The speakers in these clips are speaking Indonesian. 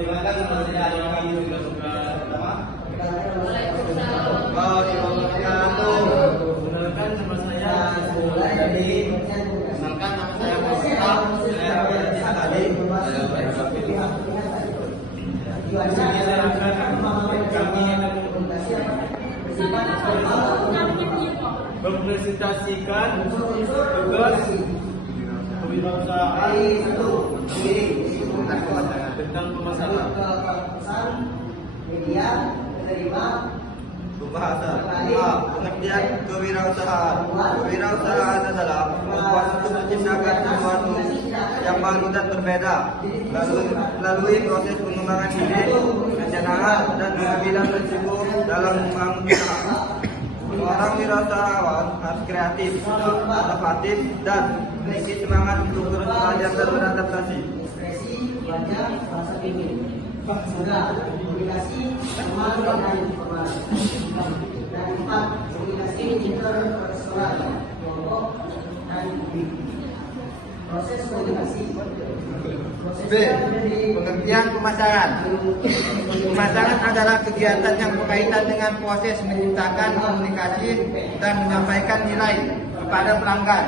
perkenalkan nama saya Adi Kami pertama. Waalaikumsalam. Perkenalkan nama saya Jadi. Perkenalkan nama saya Muhammad. Saya Adi. Saya akan mempresentasikan tugas kewirausahaan tentang pemasaran media menerima bahasa pengertian kewirausahaan. Kewirausahaan adalah berkuasa untuk menciptakan sesuatu yang baru dan berbeda melalui proses pengembangan ide, perencanaan dan pengambilan risiko dalam membangun usaha. Seorang wirausahawan harus kreatif, inovatif, dan memiliki semangat untuk terus belajar dan beradaptasi. Ekspresi wajah bahasa ini, komunikasi sama dengan informasi, dan empat komunikasi interpersonal, kelompok dan proses komunikasi. B. Pengertian pemasaran. Pemasaran adalah kegiatan yang berkaitan dengan proses menciptakan komunikasi dan menyampaikan nilai kepada pelanggan,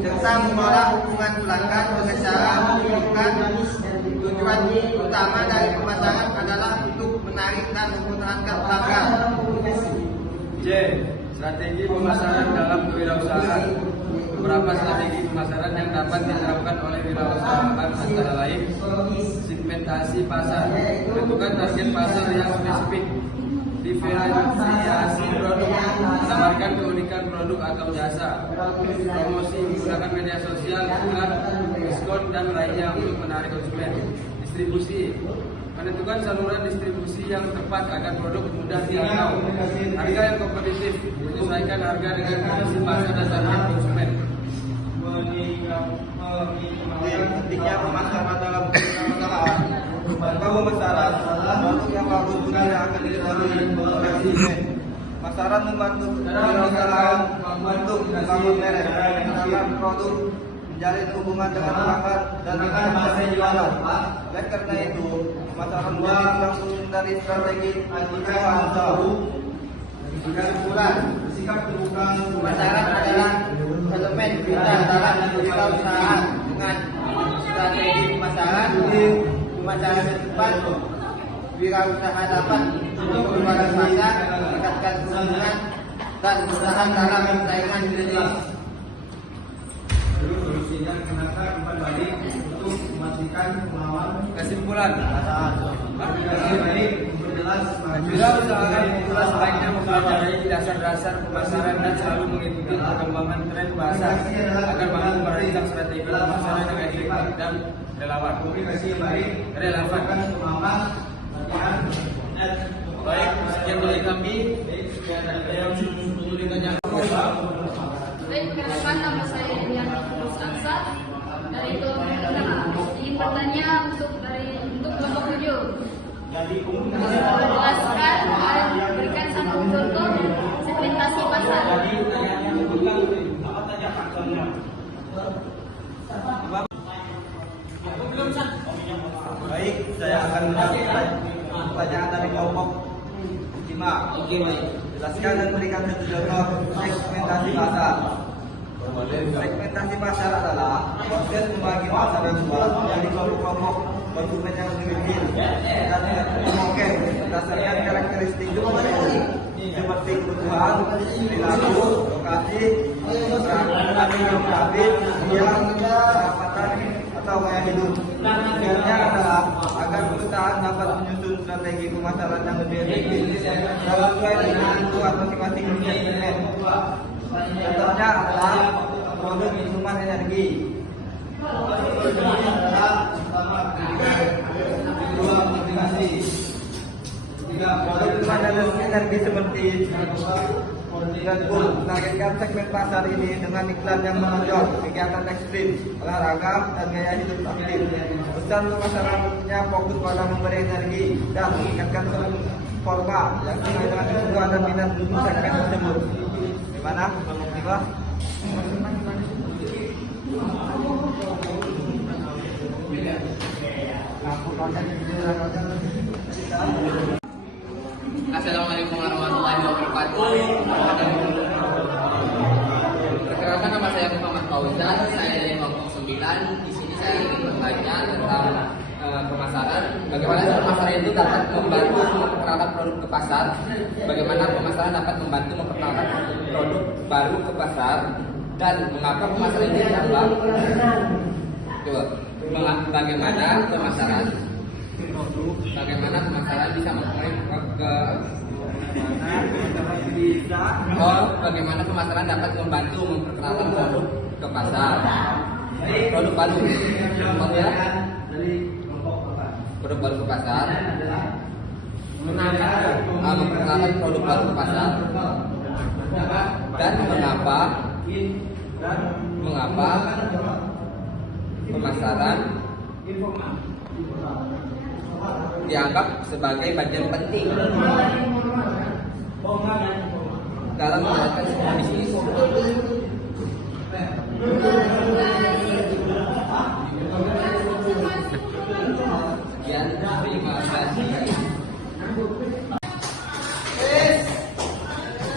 serta mengelola hubungan pelanggan dengan cara menunjukkan tujuan utama dari pemasaran adalah untuk menarik dan mempertahankan pelanggan. J. Strategi pemasaran dalam kewirausahaan. Beberapa strategi pemasaran yang dapat diterapkan oleh wirausahaan antara lain: segmentasi pasar, menentukan target pasar yang spesifik, diferensiasi produk, menawarkan keunikan produk atau jasa, promosi menggunakan media sosial, iklan, diskon dan lainnya untuk menarik konsumen. Distribusi, menentukan saluran distribusi yang tepat agar produk mudah dijangkau. Harga yang kompetitif, menyesuaikan harga dengan kondisi pasar dan target konsumen. Pentingnya pemasaran dalam kewirausahaan. Tanpa pemasaran, produk yang bagus pun tidak akan diketahui konsumen. Pemasaran membantu kewirausahaan untuk membangun merek, mengenalkan produk, menjalin hubungan dengan pelanggan dan meningkatkan penjualan. Oleh karena itu, pemasaran langsung dari strategi usaha. Kesimpulan, sikap terbuka pemasaran adalah elemen vital dalam kewirausahaan. Dengan strategi pemasaran yang tepat, wirausaha dapat berjualan pasar, meningkatkan keuntungan dan bertahan dalam persaingan bisnis. Solusinya kenapa kembali untuk memastikan pengalaman. Kesimpulan, Wirausahaan sebaiknya mempelajari dasar-dasar pemasaran dan selalu mengikuti perkembangan tren pasar agar mampu merancang strategi pemasaran yang efektif dan relevan. komunikasi yang baik, Relevan. pemahaman, latihan, dan Baik, sekian dari kami. Yang berikutnya. Baik, perkenalkan nama saya Dian Aksa dari kelompok. Ingin bertanya untuk kelompok 7. Jelaskan dan berikan satu contoh segmentasi pasar. Baik, saya akan menjawab pertanyaan dari kelompok 5. Jelaskan dan berikan satu contoh segmentasi pasar. Segmentasi pasar adalah proses membagi pasar yang luas menjadi kelompok-kelompok konsumen yang lebih kecil dan homogen berdasarkan karakteristik seperti kebutuhan, perilaku, lokasi, geografis, usia, pendapatan atau gaya hidup. Tujuannya adalah agar perusahaan dapat menyusun strategi pemasaran yang lebih efektif sesuai dengan kebutuhan masing-masing konsumen. Contohnya adalah produk minuman energi. Produk minuman energi seperti Red Bull menargetkan segmen pasar ini dengan iklan yang menonjol, kegiatan ekstrim, olahraga, dan gaya hidup aktif. Pesan pemasarannya fokus pada memberi energi dan meningkatkan performa yang sesuai dengan kebutuhan dan minat segmen tersebut. Gimana? Kelompok 5? Assalamualaikum warahmatullahi wabarakatuh. Perkenalkan, nama saya Muhammad Fauzan. Saya dari kelompok 9. Di sini saya ingin bertanya tentang pemasaran. Bagaimana pemasaran itu dapat membantu memperkenalkan produk ke pasar? Bagaimana pemasaran dapat membantu memperkenalkan produk baru ke pasar? Dan mengapa pemasaran ini dianggap? Bagaimana pemasaran bisa bagaimana pemasaran dapat membantu memperkenalkan produk ke pasar? Produk baru, contohnya produk baru ke pasar, memperkenalkan produk baru ke pasar, dan mengapa pemasaran dianggap sebagai bagian penting dalam menjalankan sebuah bisnis. Sekian, terima kasih.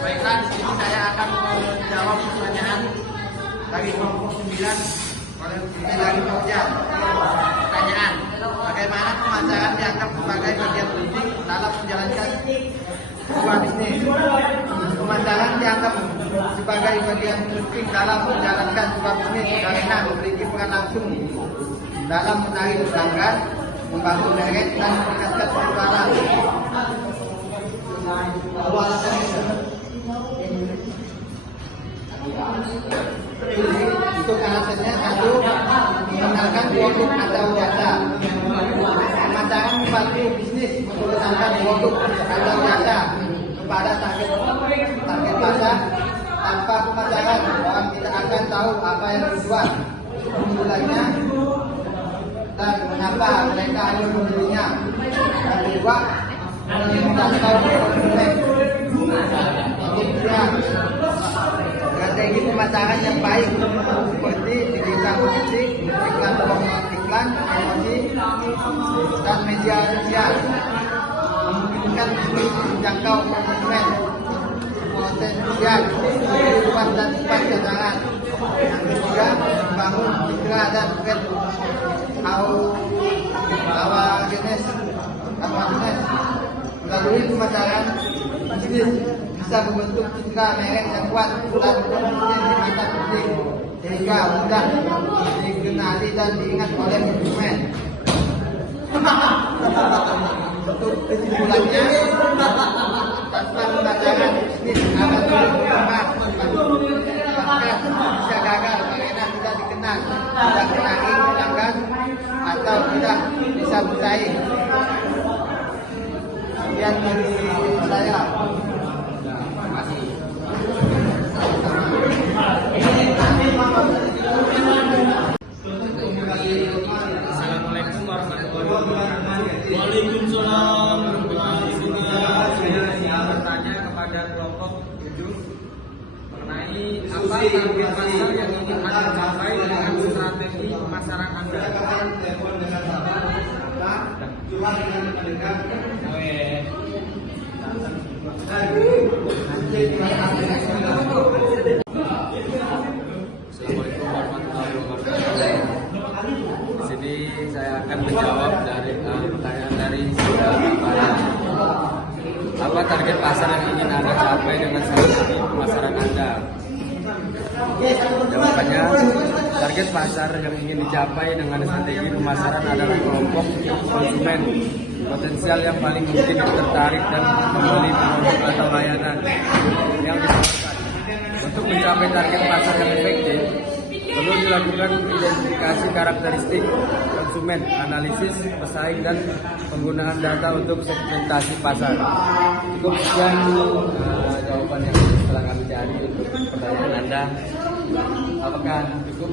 Baiklah, di sini saya akan menjawab pertanyaan dari kelompok 9 oleh dari Jogja. Pertanyaan, bagaimana pemasaran dianggap sebagai bagian penting dalam menjalankan sebuah bisnis? Pemasaran dianggap sebagai bagian penting dalam menjalankan sebuah bisnis karena memiliki peran langsung dalam menarik pelanggan, membangun merek dan meningkatkan penjualan. Untuk alasannya, satu, mengenalkan produk atau jasa. Pemasaran membantu bisnis memperkenalkan produk atau jasa kepada target pasar. Tanpa pemasaran, orang tidak akan tahu apa yang dijual, keunggulannya, dan mengapa mereka harus membelinya. Dan kedua, menjangkau konsumen. Strategi pemasaran yang baik seperti digital marketing, iklan, promosi, dan media sosial memungkinkan bisnis menjangkau konsumen potensial kehidupan dan tempat dagangan. Yang ketiga, membangun citra dan brand awareness. Melalui pemasaran bisnis bisa membentuk citra merek yang kuat dan konsisten di mata publik sehingga mudah dikenali dan diingat oleh konsumen. Untuk kesimpulannya, tanpa pemasaran bisnis akan berkembang, bahkan bisa gagal karena tidak dikenal, tidak kenali pelanggan, atau tidak bisa bersaing. Sekian dari saya. Assalamualaikum warahmatullahi wabarakatuh. Waalaikumsalam. Saya bertanya kepada kelompok 7 mengenai apa target pasar yang ingin Anda capai dengan strategi pemasaran Anda. Assalamualaikum warahmatullahi wabarakatuh. Di sini saya akan menjawab dari pertanyaan dari saudara. Apa target pasar yang ingin Anda capai dengan strategi pemasaran Anda? Jawabannya, target pasar yang ingin dicapai dengan strategi pemasaran adalah kelompok konsumen potensial yang paling mungkin tertarik dan membeli produk atau layanan yang ditawarkan. Untuk mencapai target pasar yang efektif, perlu dilakukan identifikasi karakteristik konsumen, analisis pesaing, dan penggunaan data untuk segmentasi pasar. Cukup sekian jawaban yang telah kami cari untuk pertanyaan Anda. Apakah cukup?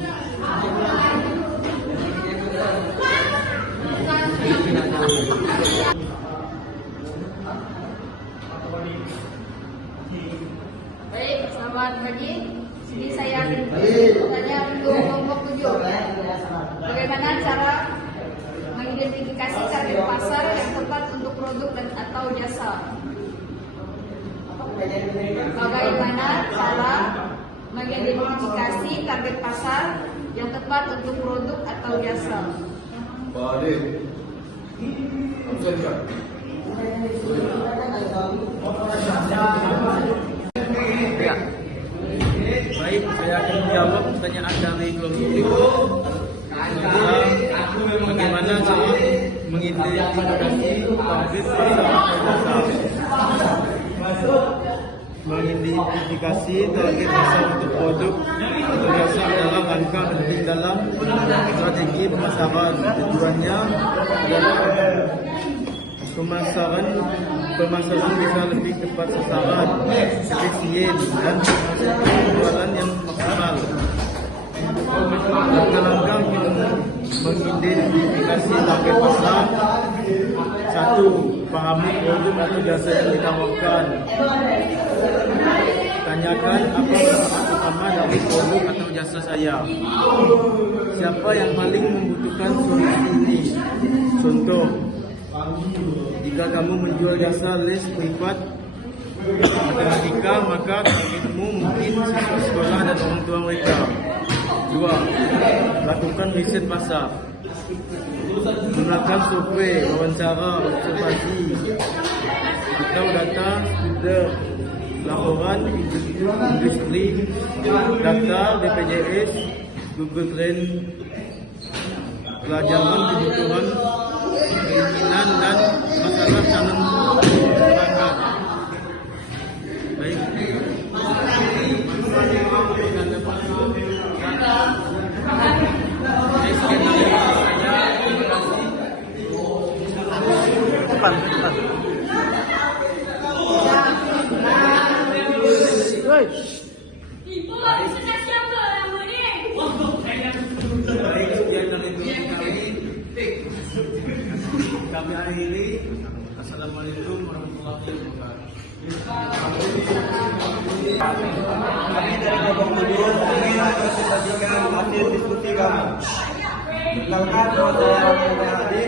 Baik, selamat pagi. Ini saya bertanya untuk kelompok 7. Bagaimana cara mengidentifikasi jasa. Bagaimana cara mengidentifikasi target pasar yang tepat untuk produk atau jasa? Ya. Baik, saya akan menjawab pertanyaan dari kelompok berikut. Bagaimana cara mengidentifikasi target pasar? Mengidentifikasi target pasar untuk produk atau jasa adalah langkah penting dalam strategi pemasaran. Tujuannya adalah pemasaran bisa lebih tepat sasaran, efisien, dan menghasilkan penjualan yang maksimal. Langkah-langkah mengidentifikasi target pasar. 1. Pahami produk atau jasa yang ditawarkan. Tanyakan apa manfaat utama dari produk atau jasa saya. Siapa yang paling membutuhkan solusi ini? Contoh, jika kamu menjual jasa les privat matematika, maka targetmu mungkin siswa sekolah dan orang tua mereka. 2. Lakukan riset pasar. Gunakan survei, wawancara, observasi, atau data studi, laporan industri, daftar BPJS, Google Trend, pelajaran kebutuhan, keinginan, dan masalah calon pelanggan. Baik. Depan. Baik, sekian dari kami akhiri. Assalamualaikum warahmatullahi wabarakatuh. Kami dari kelompok 7 ingin mempresentasikan hasil diskusi kami. Perkenalkan, nama saya Rahmat Hadi.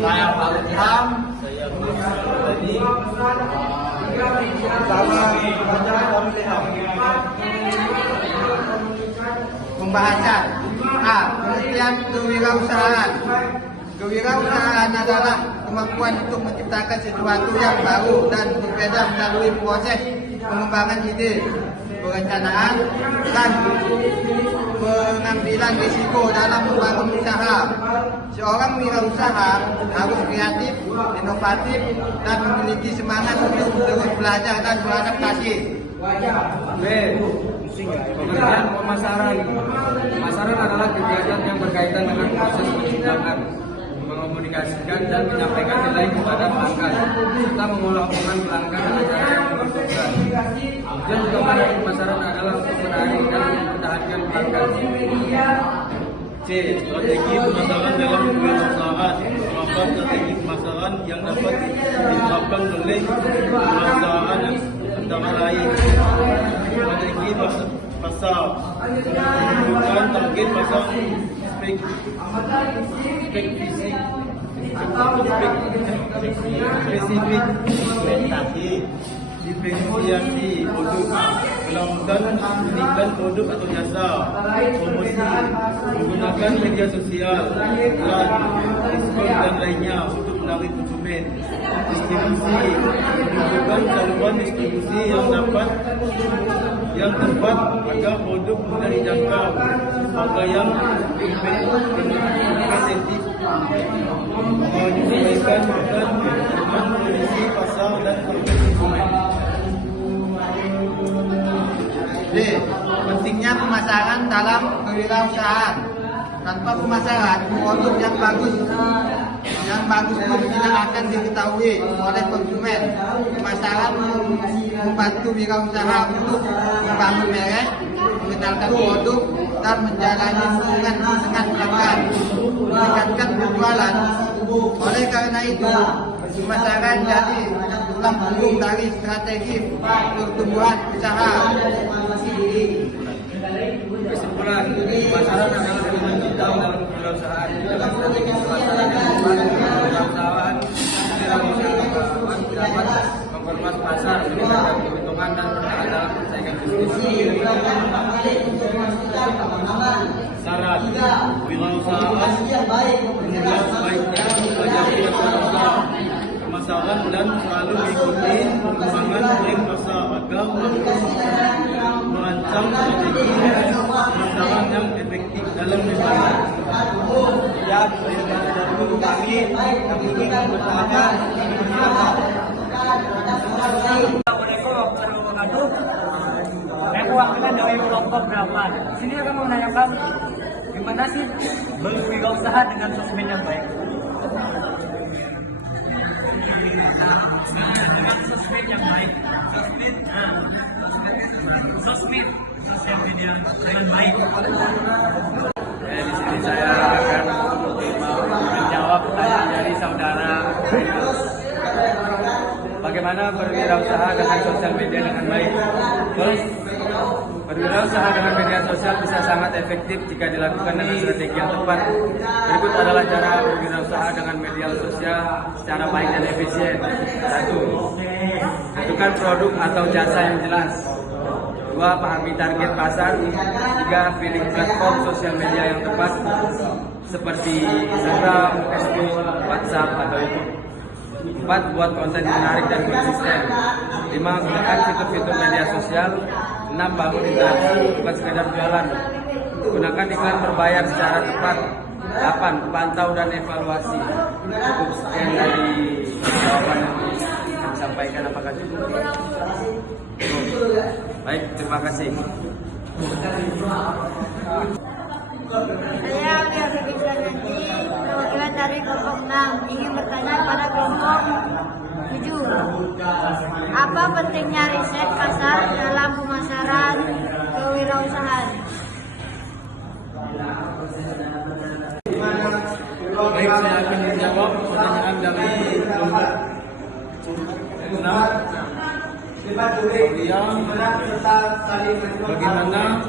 Saya Pak Ilham. Saya Tadi. Pertama, baca kami lihat. Pembahasan A. Pengertian kewirausahaan. Kewirausahaan adalah kemampuan untuk menciptakan sesuatu yang baru dan berbeda melalui proses pengembangan ide, perencanaan, dan pengambilan risiko dalam membangun usaha. Seorang wirausaha harus kreatif, inovatif, dan memiliki semangat untuk terus belajar dan beradaptasi. B. Pengertian pemasaran. Pemasaran adalah kegiatan yang berkaitan dengan proses penjualan, mengkomunikasikan dan menyampaikan nilai kepada pelanggan, serta mengolah omongan pelanggan dengan cara yang menguntungkan. Tujuan utama dari pemasaran adalah untuk menarik dan mempertahankan pelanggan. C. Strategi pemasaran dalam kewirausahaan. Apa strategi pemasaran yang dapat diterapkan oleh perusahaan antara lain? Strategi pasar, menentukan target pasar, spesifik, diferensiasi produk, melakukan produk atau jasa, promosi, menggunakan media sosial, iklan, diskon dan lainnya untuk menarik konsumen. Distribusi, menunjukkan saluran distribusi yang tepat agar produk mudah dijangkau, harga yang kompetitif, menyesuaikan dengan kondisi pasar dan konsumen. B. Pentingnya pemasaran dalam kewirausahaan. Tanpa pemasaran, produk yang bagus tidak akan diketahui oleh konsumen. Pemasaran membantu wirausaha untuk membangun merek, mengenalkan produk, dan menjalani hubungan dengan pelanggan, meningkatkan penjualan. Oleh karena itu, pemasaran jadi tulang punggung dari strategi pertumbuhan usaha. Kesimpulan, pemasaran adalah elemen vital dalam kewirausahaan. Dalam strategi pemasaran kewirausahaan Syarat wirausahaan inilah sebaiknya mempelajari usaha pemasaran dan selalu mengikuti perkembangan tren pasar agar merancang strategi pemasaran yang efektif dalam bersaing. Ya, dari guru kami yang ingin bertanya. Assalamualaikum warahmatullahi wabarakatuh. Saya mewakilkan dari kelompok berapa. Di sini akan menanyakan gimana sih berwirausaha dengan sosmed yang baik. Dengan sosmed yang baik. Sosmed, sosial media dengan baik. Di sini saya akan menjawab pertanyaan dari saudara. Bagaimana berwirausaha dengan sosial media dengan baik? Terus, berwirausaha dengan media sosial bisa sangat efektif jika dilakukan dengan strategi yang tepat. Berikut adalah cara berwirausaha dengan media sosial secara baik dan efisien. 1. Tentukan produk atau jasa yang jelas. 2. Pahami target pasar. 3. Pilih platform sosial media yang tepat seperti Instagram, Facebook, WhatsApp, atau YouTube. 4. Buat konten menarik dan konsisten. 5. Gunakan fitur-fitur media sosial. 6. Bangun interaksi, bukan sekedar jualan. Gunakan iklan berbayar secara tepat. 8. Pantau dan evaluasi. Cukup sekian dari jawaban yang disampaikan. Apakah cukup? Baik, terima kasih. Saya Aulia Febitra Nanti, perwakilan dari kelompok 6, ingin bertanya pada kelompok 7. Apa pentingnya riset pasar dalam pemasaran kewirausahaan? Baik, saya akan menjawab pertanyaan dari kelompok 6. Bagaimana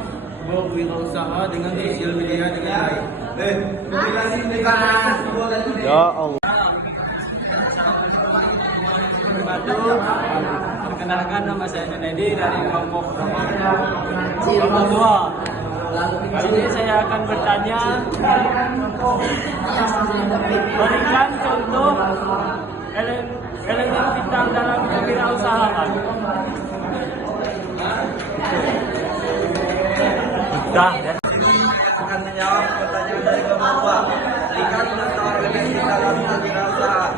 berwirausaha dengan sosial media dengan baik? Ya Allah. Perkenalkan, nama saya Junedi dari kelompok 2. Di sini saya akan bertanya, berikan contoh elemen vital dalam kewirausahaan. Akan menjawab pertanyaan dari kelompok 2. Berikan contoh elemen vital dalam kewirausahaan.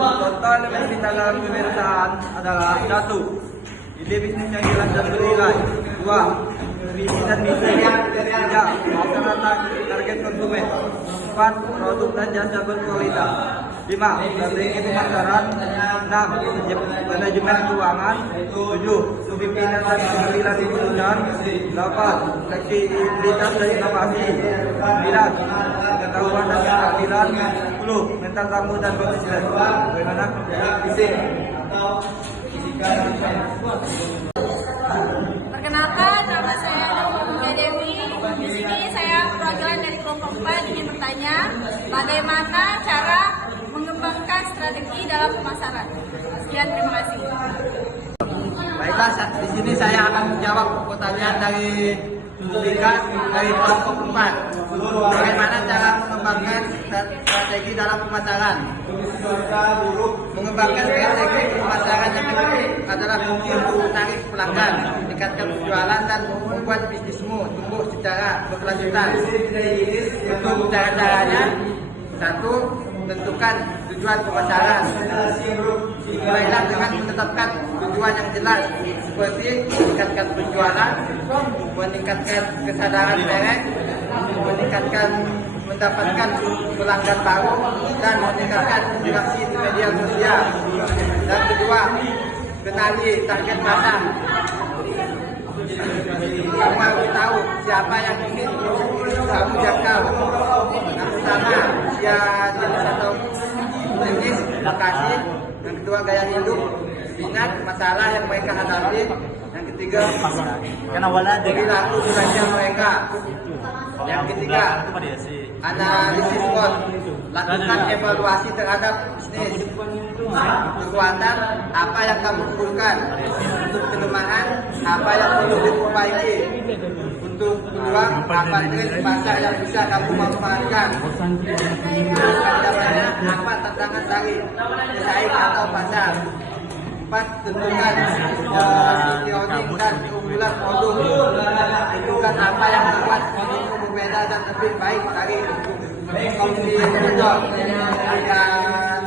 Contoh elemen vital dalam kewirausahaan adalah 1. Ide bisnis yang jelas dan bernilai. 2. Visi dan misi. 3. Pemasaran target konsumen. 4. Produk dan jasa berkualitas. 5. Strategi pemasaran. 6. Manajemen keuangan. 7. Pimpinan dan pengambilan keputusan. 8. Fleksibilitas dan inovasi. 9. Pengetahuan dan keterampilan. 10. Mental tamu dan konsisten. Bagaimana? Perkenalkan, nama saya Mulia Dewi. Di sini saya perwakilan dari kelompok 4 ingin bertanya, bagaimana cara mengembangkan strategi dalam pemasaran? Sekian, terima kasih. Baiklah, di sini saya akan menjawab pertanyaan dari dari kelompok 4. Bagaimana cara mengembangkan strategi dalam pemasaran? Mengembangkan strategi pemasaran yang efektif adalah kunci untuk menarik pelanggan, meningkatkan penjualan dan membuat bisnismu tumbuh secara berkelanjutan. Untuk cara-caranya: 1. Tentukan tujuan pemasaran. Mulailah dengan menetapkan tujuan yang jelas, seperti meningkatkan penjualan, meningkatkan kesadaran merek, mendapatkan pelanggan baru, dan meningkatkan interaksi di media sosial. Dan kedua, kenali target pasar. Kamu harus tahu siapa yang ingin kamu jangkau. Yang pertama, usia jenis atau jenis, lokasi. Yang kedua, gaya hidup, minat, masalah yang mereka hadapi. Yang ketiga, perilaku belanja mereka. Yang ketiga, analisis SWOT, lakukan evaluasi terhadap bisnis, kekuatan apa yang kamu unggulkan, untuk kelemahan apa yang perlu diperbaiki, untuk peluang apa tren pasar yang bisa kamu manfaatkan, ancamannya apa tantangan dari pesaing atau pasar. 4. Tentukan positioning dan keunggulan produk. Tentukan apa yang membuat produkmu berbeda dan lebih baik dari kompetitor. Harga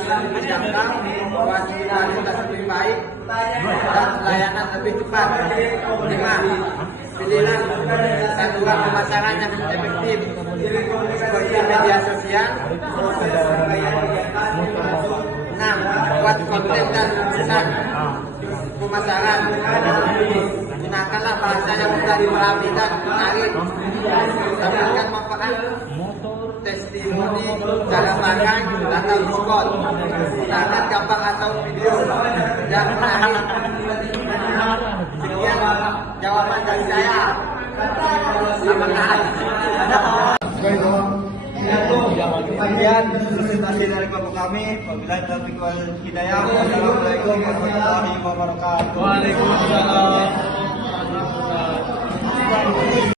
terjangkau, kualitas lebih baik, dan pelayanan lebih cepat. 5. Pilihlah saluran pemasaran yang efektif seperti media sosial. 6. Buat konten dan pesan pemasaran. Gunakanlah bahasa yang mudah dipahami dan menarik. Tambahkan manfaat, testimoni, cara pakai, atau bobot. Gunakan gambar atau video yang menarik. Sekian jawaban dari saya. Apakah ada? Sekian presentasi dari kelompok kami. Wabillahi taufiq wal hidayah. Wassalamualaikum warahmatullahi wabarakatuh. Waalaikumsalam.